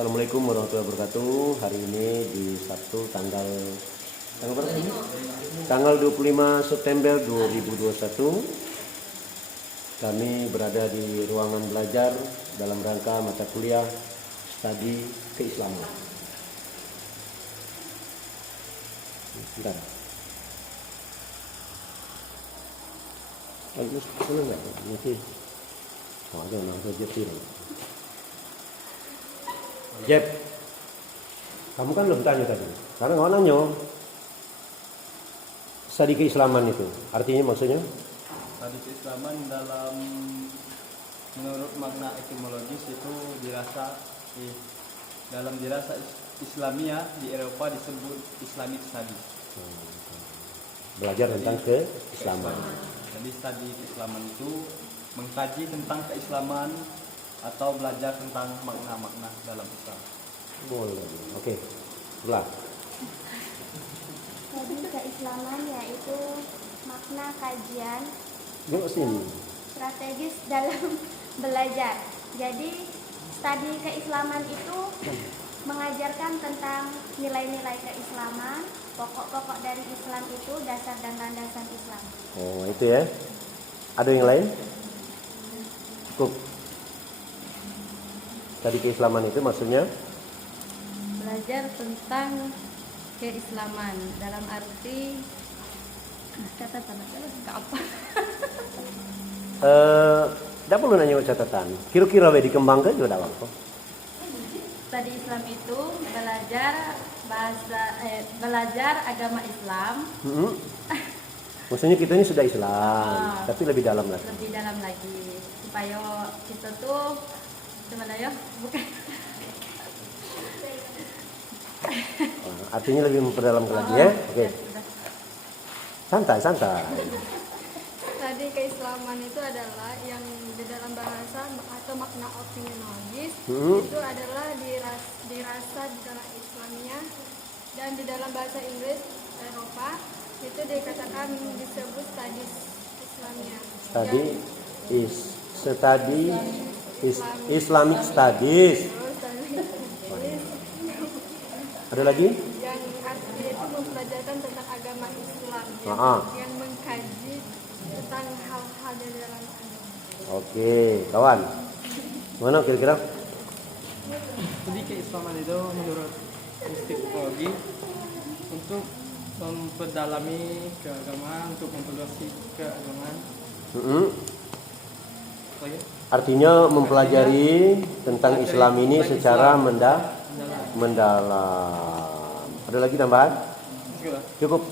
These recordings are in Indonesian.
Assalamualaikum warahmatullahi wabarakatuh. Hari ini di Sabtu tanggal berapa ini? Tanggal 25 September 2021. Kami berada di ruangan belajar dalam rangka mata kuliah studi keislaman. Bentar. Bagus, boleh nggak? Masih. Oh, ada nang jetir. Jeb, kamu kan belum tanya tadi. Karena kamu nanya, studi keislaman itu artinya maksudnya? Studi keislaman menurut makna etimologis itu dalam dirasa Islamia di Eropa disebut Islamic Studies. Belajar tentang keislaman. Jadi studi keislaman itu mengkaji tentang keislaman atau belajar tentang makna-makna dalam Islam. Boleh. Oke. Sebelah. Studi keislaman yaitu makna kajian Yuk sini. strategis dalam belajar. Jadi studi keislaman itu mengajarkan tentang nilai-nilai keislaman, pokok-pokok dari Islam itu, dasar dan landasan Islam. Oh, itu ya. Ada yang lain? Cukup. Studi keislaman itu maksudnya? Belajar tentang keislaman dalam arti catatan apa? Tidak perlu nanya catatan. Kira-kira dikembangkan juga tidak apa-apa. Studi Islam itu belajar agama Islam. Maksudnya kita ini sudah Islam, tapi lebih dalam lagi. Lebih dalam lagi supaya kita tuh gimana ya? Bukan. Artinya lebih memperdalam lagi ya. Oke. Santai. Tadi keislaman itu adalah yang di dalam bahasa atau makna etimologis itu adalah dirasa di dalam Islamnya, dan di dalam bahasa Inggris Eropa itu dikatakan disebut studies Islamia. Islamic Studies. Ada lagi? Yang artinya itu mempelajarkan tentang agama Islam yang mengkaji tentang hal-hal di dalam agama. Oke, kawan. Mana kira-kira? Studi keislaman itu menurut psikologi untuk memperdalami keagamaan, untuk mempelajari keagamaan. Artinya mempelajari tentang Islam ini secara mendalam. Ada lagi tambahan? Cukup.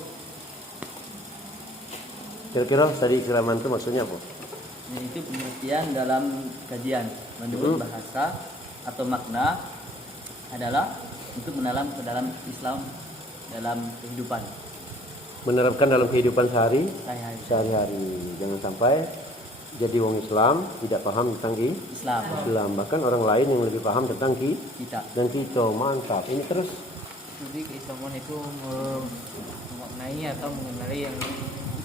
Kira-kira studi keislaman itu maksudnya apa? Itu pengertian dalam kajian menurut bahasa atau makna adalah untuk mendalam ke dalam Islam dalam kehidupan. Menerapkan dalam kehidupan Sehari-hari. Jangan sampai jadi orang Islam tidak paham tentang Islam. Bahkan orang lain yang lebih paham tentang kita. Dan kita mantap. Ini terus. Jadi keislaman itu memaknai atau mengenali yang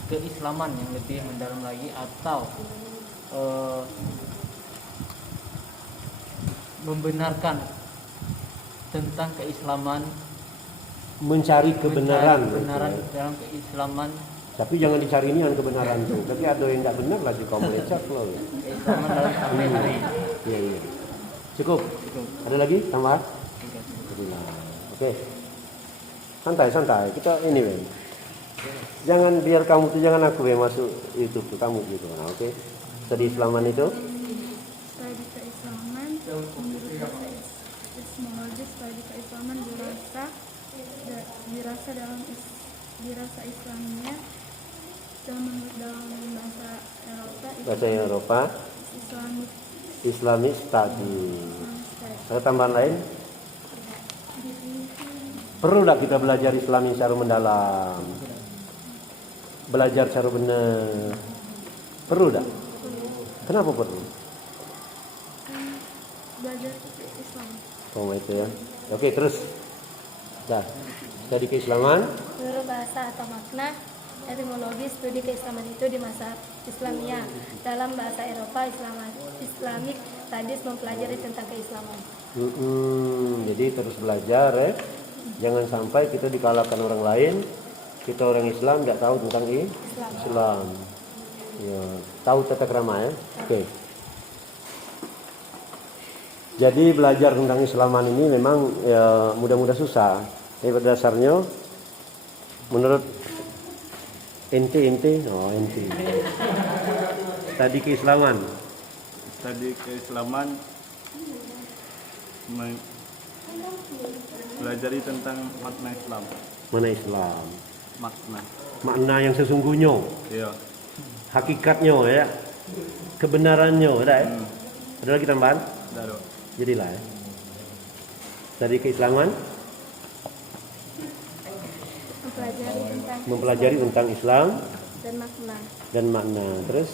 keislaman yang lebih mendalam lagi, atau membenarkan tentang keislaman, Mencari kebenaran dalam keislaman. Tapi jangan dicari ini yang kebenaran tuh. Tapi ada yang tidak benar lagi kamu lecak loh. Keislaman dalam sehari-hari. Iya. Cukup. Ada lagi tambah? Oke. Santai. Kita ini Ben. Jangan biar kamu tuh jangan aku masuk YouTube tuh kamu gitu. Nah, oke. Studi Islaman itu? Studi keislaman menurut bahasa etimologis, studi keislaman dirasa Islamnya dalam bahasa Eropa Islamic Studies. Ada tambahan lain? Perlu tak kita belajar Islam secara mendalam? Belajar secara benar? Perlu tak? Kenapa perlu? belajar Islam. Oh itu ya. Oke terus. Dah. Studi keislaman. Menurut bahasa atau makna etimologi studi keislaman itu di masa Islamia. Dalam bahasa Eropa Islamic Studies mempelajari tentang keislaman. Jadi terus belajar ya. Jangan sampai kita dikalahkan orang lain. Kita orang Islam tidak tahu tentang Islam. Ya, tahu tata krama ya. Oke. Jadi belajar tentang Islaman ini memang ya, mudah-mudah susah. Tapi pada dasarnya menurut ente. Tadi keislaman. Pelajari tentang makna Islam. Mana Islam? Makna yang sesungguhnya, iya. hakikatnya ya, kebenarannya ada ya. Ada lagi tambahan? Daro. Jadilah ya. Tadi keislaman mempelajari tentang Islam dan makna. Terus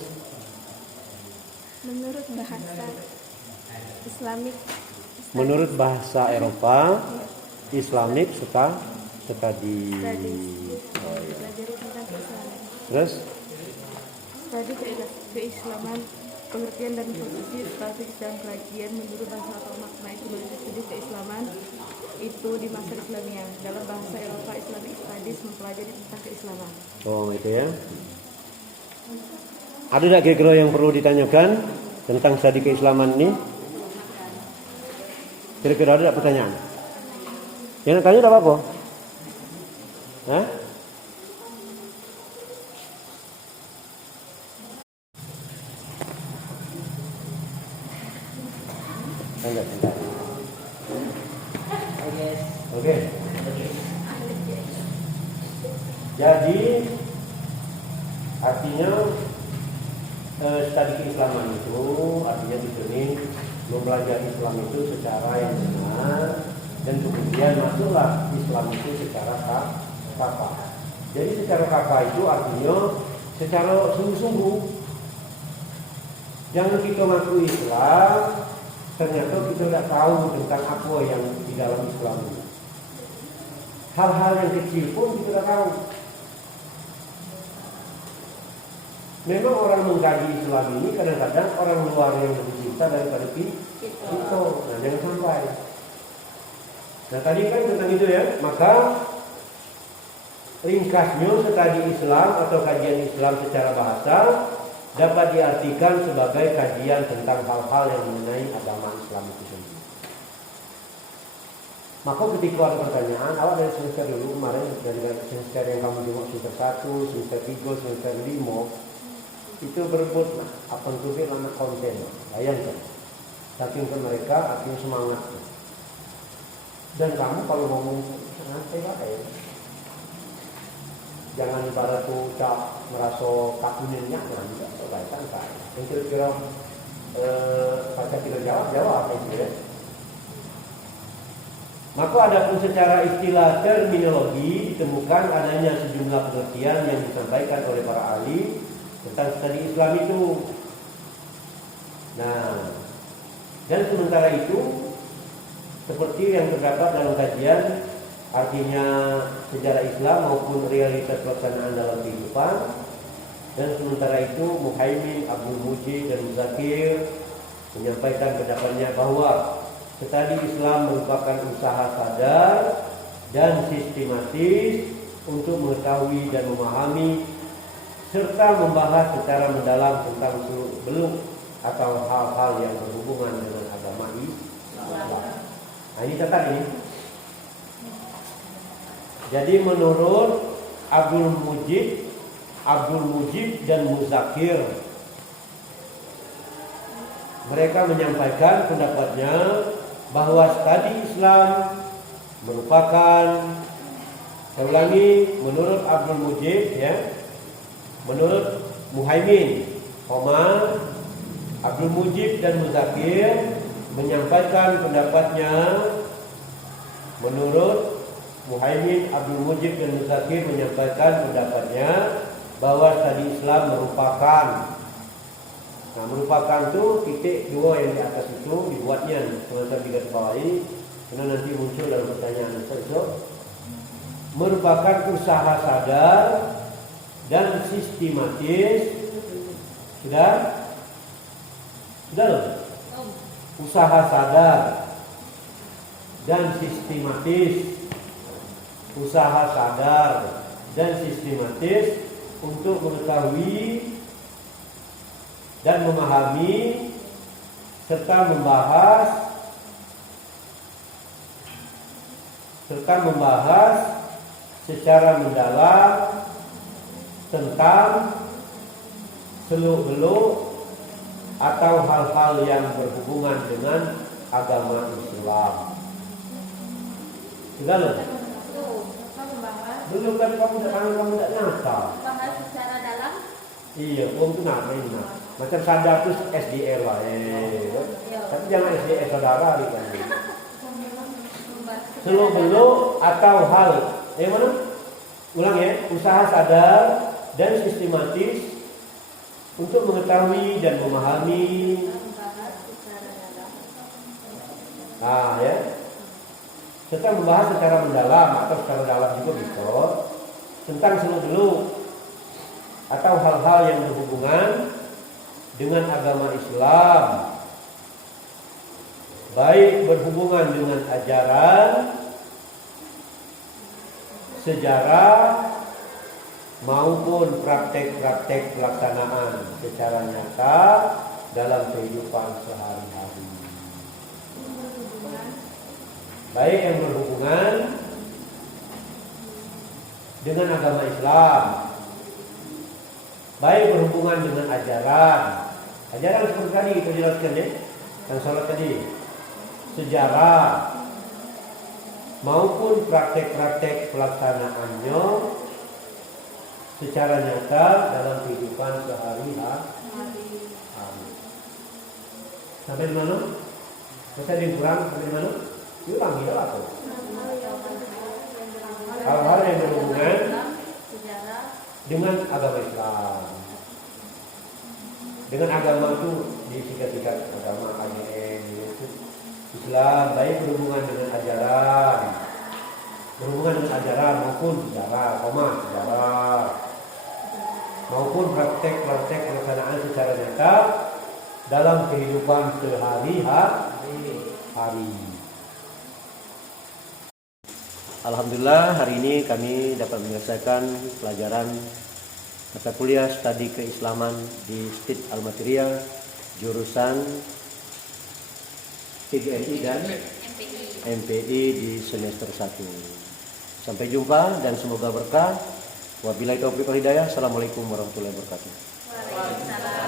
Menurut bahasa Islamik, menurut bahasa Eropa, Islamik suka di belajar tentang keislaman. terus Studi keislaman, pengertian dan posisi status dan kajian menurut bahasa atau makna itu menurut studi keislaman itu di masa Islamia. Dalam bahasa Eropa, Islamic Studies mempelajari tentang keislaman. itu ya. Ada tidak kira-kira yang perlu ditanyakan tentang studi keislaman ini? Kira-kira ada tidak pertanyaan? Yang nak tanya tak apa-apa? Hah? Enggak. Oke. Jadi artinya studi keislaman itu artinya di sini mempelajari Islam itu secara yang benar dan kemudian masuklah Islam itu secara kakak. Jadi secara kakak itu artinya secara sungguh-sungguh. Jangan kita ngaku Islam, ternyata kita tidak tahu tentang apa yang di dalam Islam ini. Hal-hal yang kecil pun kita tidak tahu. Memang orang mengkaji Islam ini kadang-kadang orang luar yang lebih cinta daripada kita. Nah, jangan sampai. Nah, tadi kan tentang itu ya. Maka ringkasnya studi Islam atau kajian Islam secara bahasa dapat diartikan sebagai kajian tentang hal-hal yang mengenai agama Islam itu sendiri. Maka ketika ada pertanyaan, awal dari semester dulu kemarin dari semester yang kamu jenguk semester 1, semester 3, semester 5 itu berebut apa itu nama konten, bayangkan. Saking ke mereka artinya semangat. Dan kamu kalau ngomong santai ya. Jangan ibarat tuh cap merasa kakunnya nanti baik santai. Yang kira-kira baca kita jawab itu ya. Maka adapun secara istilah terminologi ditemukan adanya sejumlah pengertian yang disampaikan oleh para ahli tentang studi Islam itu. Nah, dan sementara itu seperti yang terdapat dalam kajian artinya sejarah Islam maupun realitas pelaksanaan dalam kehidupan. Dan sementara itu Muhaimin, Abdul Mujib dan Muzakir menyampaikan pendapatnya bahwa studi Islam merupakan usaha sadar dan sistematis untuk mengetahui dan memahami serta membahas secara mendalam tentang seluk-beluk atau hal-hal yang berhubungan dengan agama Islam. Nah, ini catat ini. Jadi menurut Abdul Mujib dan Muzakir, mereka menyampaikan pendapatnya bahwa studi Islam merupakan, saya ulangi, menurut Abdul Mujib ya, menurut Muhaimin, Abdul Mujib dan Muzakir menyampaikan pendapatnya. Menurut Muhaimin, Abdul Mujib dan Muzakir menyampaikan pendapatnya bahwa studi Islam merupakan, nah merupakan tuh titik dua yang di atas itu dibuatnya semacam tiga bawahi karena nanti muncul dalam pertanyaan besok. Merupakan usaha sadar dan sistematis. Sudah loh. Usaha sadar dan sistematis, usaha sadar dan sistematis untuk mengetahui dan memahami serta membahas secara mendalam tentang seluk-beluk atau hal-hal yang berhubungan dengan agama Islam. Sudah loh? Belum kan kamu tidak nyata. Bahas secara dalam. Iya, om tuh ngapain nah? Macam sadar tuh SDL lah, tapi jangan SDL saudara kan. Seluk-beluk atau hal, mana? Ulang ya, usaha sadar dan sistematis untuk mengetahui dan memahami. Nah ya, serta membahas secara mendalam atau secara dalam juga bisa tentang seluk-beluk atau hal-hal yang berhubungan dengan agama Islam, baik berhubungan dengan ajaran, sejarah maupun praktek-praktek pelaksanaan secara nyata dalam kehidupan sehari-hari. Baik yang berhubungan dengan agama Islam, baik berhubungan dengan ajaran seperti tadi kita jelaskan ya, yang sholat tadi, sejarah maupun praktek-praktek pelaksanaannya secara nyata dalam kehidupan sehari-hari. Sampai di mana? Bisa dikurang sampai di mana? Diulang tidak apa? Hal-hal yang berhubungan dengan agama Islam. Dengan agama itu disikat-sikat agama AGM itu Islam, baik berhubungan dengan ajaran, maupun sejarah, maupun praktek-praktek pelaksanaan secara nyata dalam kehidupan sehari-hari. Alhamdulillah hari ini kami dapat menyelesaikan pelajaran mata kuliah studi keislaman di STID Al-Material jurusan TGNI dan MPI di semester 1. Sampai jumpa dan semoga berkah. Wabillahi taufiq wal hidayah. Assalamualaikum warahmatullahi wabarakatuh. Waalaikumsalam.